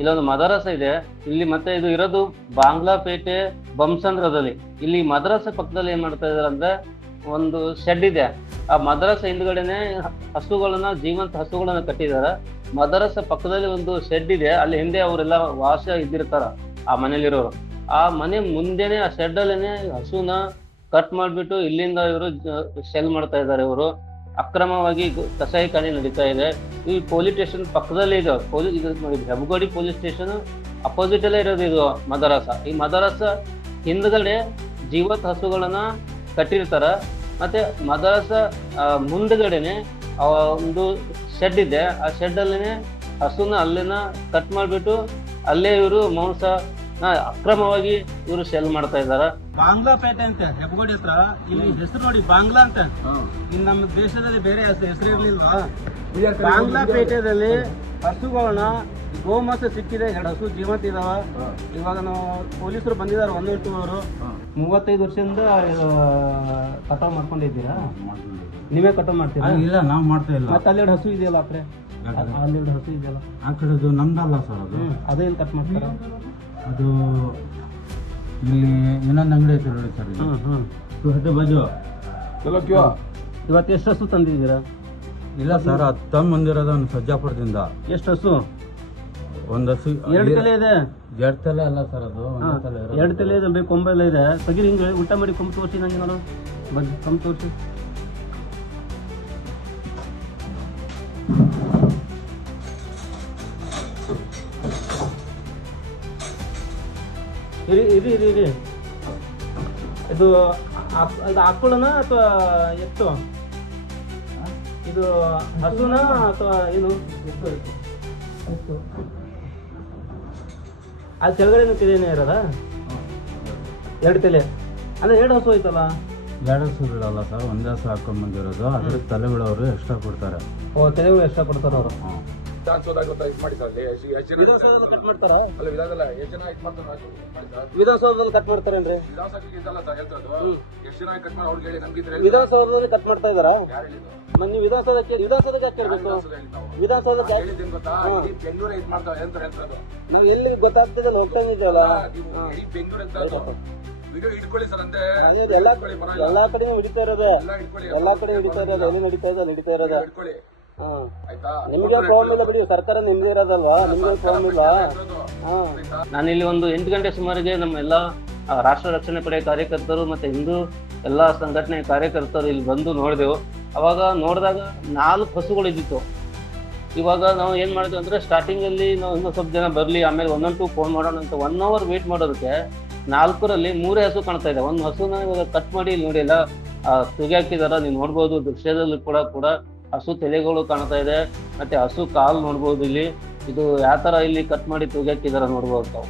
ಇಲ್ಲೊಂದು ಮದರಸ ಇದೆ ಇಲ್ಲಿ, ಮತ್ತೆ ಇದು ಇರೋದು ಬಾಂಗ್ಲಾಪೇಟೆ ಬಂಸಂದ್ರದಲ್ಲಿ. ಇಲ್ಲಿ ಮದರಸ ಪಕ್ಕದಲ್ಲಿ ಏನ್ ಮಾಡ್ತಾ ಇದಾರೆ ಅಂದ್ರೆ ಒಂದು ಶೆಡ್ ಇದೆ. ಆ ಮದರಸ ಹಿಂದ್ಗಡೆನೆ ಹಸುಗಳನ್ನ, ಜೀವಂತ ಹಸುಗಳನ್ನ ಕಟ್ಟಿದಾರ. ಮದರಸ ಪಕ್ಕದಲ್ಲಿ ಒಂದು ಶೆಡ್ ಇದೆ, ಅಲ್ಲಿ ಹಿಂದೆ ಅವರೆಲ್ಲ ವಾಸ ಇದ್ದಿರ್ತಾರ ಆ ಮನೇಲಿರೋರು. ಆ ಮನೆ ಮುಂದೆನೆ ಆ ಶೆಡ್ ಅಲ್ಲೇನೆ ಹಸುನ ಕಟ್ ಮಾಡ್ಬಿಟ್ಟು ಇಲ್ಲಿಂದ ಇವರು ಸೆಲ್ ಮಾಡ್ತಾ ಇದ್ದಾರೆ. ಇವರು ಅಕ್ರಮವಾಗಿ ಕಸಾಯಿಖಾನೆ ನಡೀತಾ ಇದೆ. ಈ ಪೊಲೀಸ್ ಸ್ಟೇಷನ್ ಪಕ್ಕದಲ್ಲೇ ಇದೆ. ಇದು ನೋಡಿ, ಹೆಬ್ಬಗೋಡಿ ಪೊಲೀಸ್ ಸ್ಟೇಷನ್ ಅಪೋಸಿಟ್ ಅಲ್ಲೇ ಇರೋದು ಇದು ಮದರಸ. ಈ ಮದರಸ ಹಿಂದ್ಗಡೆ ಜೀವಂತ ಹಸುಗಳನ್ನ ಕಟ್ಟಿರ್ತಾರ. ಮತ್ತೆ ಮದರಸ ಮುಂದ್ಗಡೆನೆ ಒಂದು ಶೆಡ್ ಇದೆ. ಆ ಶೆಡ್ ಅಲ್ಲೇನೆ ಹಸುನ ಅಲ್ಲಿನ ಕಟ್ ಮಾಡ್ಬಿಟ್ಟು ಅಲ್ಲೇ ಇವರು ಮಾಂಸನ ಅಕ್ರಮವಾಗಿ ಇವರು ಸೆಲ್ ಮಾಡ್ತಾ ಇದಾರ. ಬಾಂಗ್ಲಾಪೇಟೆ ಅಂತ ಹೆಬ್ಬಗೋಡಿ ಹತ್ರ. ಇಲ್ಲಿ ಹೆಸರು ನೋಡಿ, ಬಾಂಗ್ಲಾ ಅಂತ. ಇನ್ನು ನಮ್ಮ ದೇಶದಲ್ಲಿ ಬೇರೆ ಹೆಸರು ಇರ್ಲಿಲ್ವಾ? ಬಾಂಗ್ಲಾಪೇಟೆದಲ್ಲಿ ಹಸುಗಳನ್ನ ಗೋಮಾಂಸ ಸಿಕ್ಕಿದೆ. 2 ಹಸು ಜೀವಂತ ಇದಾವ. ಇವಾಗ ನಾವು ಪೊಲೀಸರು ಬಂದಿದ್ದಾರೆ, 112 ಅವರು. 35 ವರ್ಷದಿಂದ ಕಟಾವ್ ಮಾಡ್ಕೊಂಡಿದ್ದೀರಾ? ನೀವೇ ಕಟಾವ್ ಮಾಡ್ತೀರಾ? ಇಲ್ಲ, ನಾವು ಮಾಡ್ತಾ ಇಲ್ಲ. ಮತ್ತೆ ಅಲ್ಲಿ 2 ಹಸು ಇದೆಯಲ್ಲ ಆ ಕಡೆ, ಅಲ್ಲಿ 2 ಹಸು ಇದೆಯಲ್ಲ ಆ ಕಡೆದು ನಮ್ದಲ್ಲ ಸರ್. ಅದು ಅದೇನು ಕಟ್ ಮಾಡ್ತಾರ? ಅದು ಇಲ್ಲಿ ಇನ್ನೊಂದು ಅಂಗಡಿ ಐತೆ ನೋಡಿ ಸರ್, ಬಾಜು. ಇವತ್ತು ಎಷ್ಟು ಹಸು ತಂದಿದ್ದೀರಾ? ಇಲ್ಲ ಸರ್, ಅದು ಬಂದಿರೋದು ಒಂದು ಸಜ್ಜಾಪುರದಿಂದ. ಎಷ್ಟು ಹಸು? ಒಂದು ಹಸು 2 ತಲೆ ಇದೆ. 2 ತಲೆ ಅಲ್ಲ ಸರ್, ಅದು 2 ತಲೆ ಇದೆ, ಬೇಕು ಕೊಂಬೆಲ್ಲ ಇದೆ. ತೆಗೀರಿ, ಹಿಂಗೆ ಊಟ ಮಾಡಿ ಕೊಂಬು ತೋರಿಸಿ ನಂಗೆ ನೋಡು. ಬನ್ನಿ, ಕೊಂಬು ತೋರಿಸಿ. ಇರಿ ಇರಿ ಇರಿ ಇರಿ. ಇದು ಆಕಳನ ಅಥವಾ ಎತ್ತು? ಇದು ಹಸುನ ಅಥವಾ ಏನು? ಎತ್ತು. ಅಲ್ಲಿ ಕೆಳಗಡೆ ತಲೆನೇ ಇರೋದ? 2 ತಲೆ ಅಂದ್ರೆ 2 ಹಸು ಐತಲ್ಲ? 2 ಹಸು ಬಿಡಲ್ಲ ಸರ್, ಒಂದೇ ಹಸು ಹಾಕೊಂಡ್ ಬಂದಿರೋದು. ಅದ್ರ ತಲೆಗಳವರು ಎಕ್ಸ್ಟ್ರಾ ಕೊಡ್ತಾರೆ. ಓ, ತಲೆಗಳು ಎಕ್ಸ್ಟ್ರಾ ಕೊಡ್ತಾರೆ ಅವರು. ವಿಧಾನಸೌಧದಲ್ಲಿ ಕಟ್ ಮಾಡ್ತಾರೇನ್ರಿ? ವಿಧಾನಸೌಧದಲ್ಲಿ ಕಟ್ ಮಾಡ್ತಾ ಇದಾರ? ನೀವು ವಿಧಾನಸೌಧಕ್ಕೆ ಯಾಕೆ ಕೇಳ್ಬೇಕು? ವಿಧಾನಸೌಧಕ್ಕೆ ನಾವು ಎಲ್ಲಿ ಗೊತ್ತಾಗ್ತದಲ್ಲ, ಹೋಗ್ತಾ ಇದೆಯಲ್ಲ. ಎಲ್ಲಾ ಕಡೆ ಹಿಡಿತಾ ಇರೋದು, ಎಲ್ಲಾ ಕಡೆ ಹಿಡಿತಾ ಇರೋದು. ಎಲ್ಲಿ ನಡೀತಾ ಇರೋದು? ನಿಮ್ಗೆ ಫಾರ್ಮ್ ಇಲ್ಲ ಬಿಡಿ, ಸರ್ಕಾರ ನಿಮ್ದೇ ಇರೋದಲ್ವಾ? ನಿಮ್ಗೆ ಫಾರ್ಮ್ ಇಲ್ಲ. ನಾನಿಲ್ಲಿ ಒಂದು 8 ಗಂಟೆ ಸುಮಾರಿಗೆ ನಮ್ಮ ಎಲ್ಲ ರಾಷ್ಟ್ರ ರಕ್ಷಣೆ ಪಡೆ ಕಾರ್ಯಕರ್ತರು ಮತ್ತೆ ಹಿಂದೂ ಎಲ್ಲ ಸಂಘಟನೆ ಕಾರ್ಯಕರ್ತರು ಇಲ್ಲಿ ಬಂದು ನೋಡಿದೆವು. ಅವಾಗ ನೋಡಿದಾಗ 4 ಹಸುಗಳು ಇದ್ದಿತ್ತು. ಇವಾಗ ನಾವು ಏನ್ ಮಾಡಿದ್ವಿ ಅಂದ್ರೆ, ಸ್ಟಾರ್ಟಿಂಗ್ ಅಲ್ಲಿ ನಾವು ಇನ್ನೂ ಸ್ವಲ್ಪ ಜನ ಬರ್ಲಿ, ಆಮೇಲೆ 112 ಫೋನ್ ಮಾಡೋಣ ಅಂತ 1 hour ವೇಟ್ ಮಾಡೋದಕ್ಕೆ 4ರಲ್ಲಿ 3 ಹಸು ಕಾಣ್ತಾ ಇದೆ. ಒಂದು ಹಸುನ ಇವಾಗ ಕಟ್ ಮಾಡಿ ಇಲ್ಲಿ ನೋಡಿ ಎಲ್ಲ ತುಗಿ ಹಾಕಿದಾರ. ನೀವು ನೋಡ್ಬೋದು ದೃಶ್ಯದಲ್ಲಿ ಕೂಡ ಹಸು ತಲೆಗಳು ಕಾಣ್ತಾ ಇದೆ, ಮತ್ತೆ ಹಸು ಕಾಲು ನೋಡ್ಬೋದು ಇಲ್ಲಿ. ಇದು ಯಾವ ತರ ಇಲ್ಲಿ ಕಟ್ ಮಾಡಿ ತುಗಿ ಹಾಕಿದಾರ ನೋಡ್ಬೋದು ತಾವು.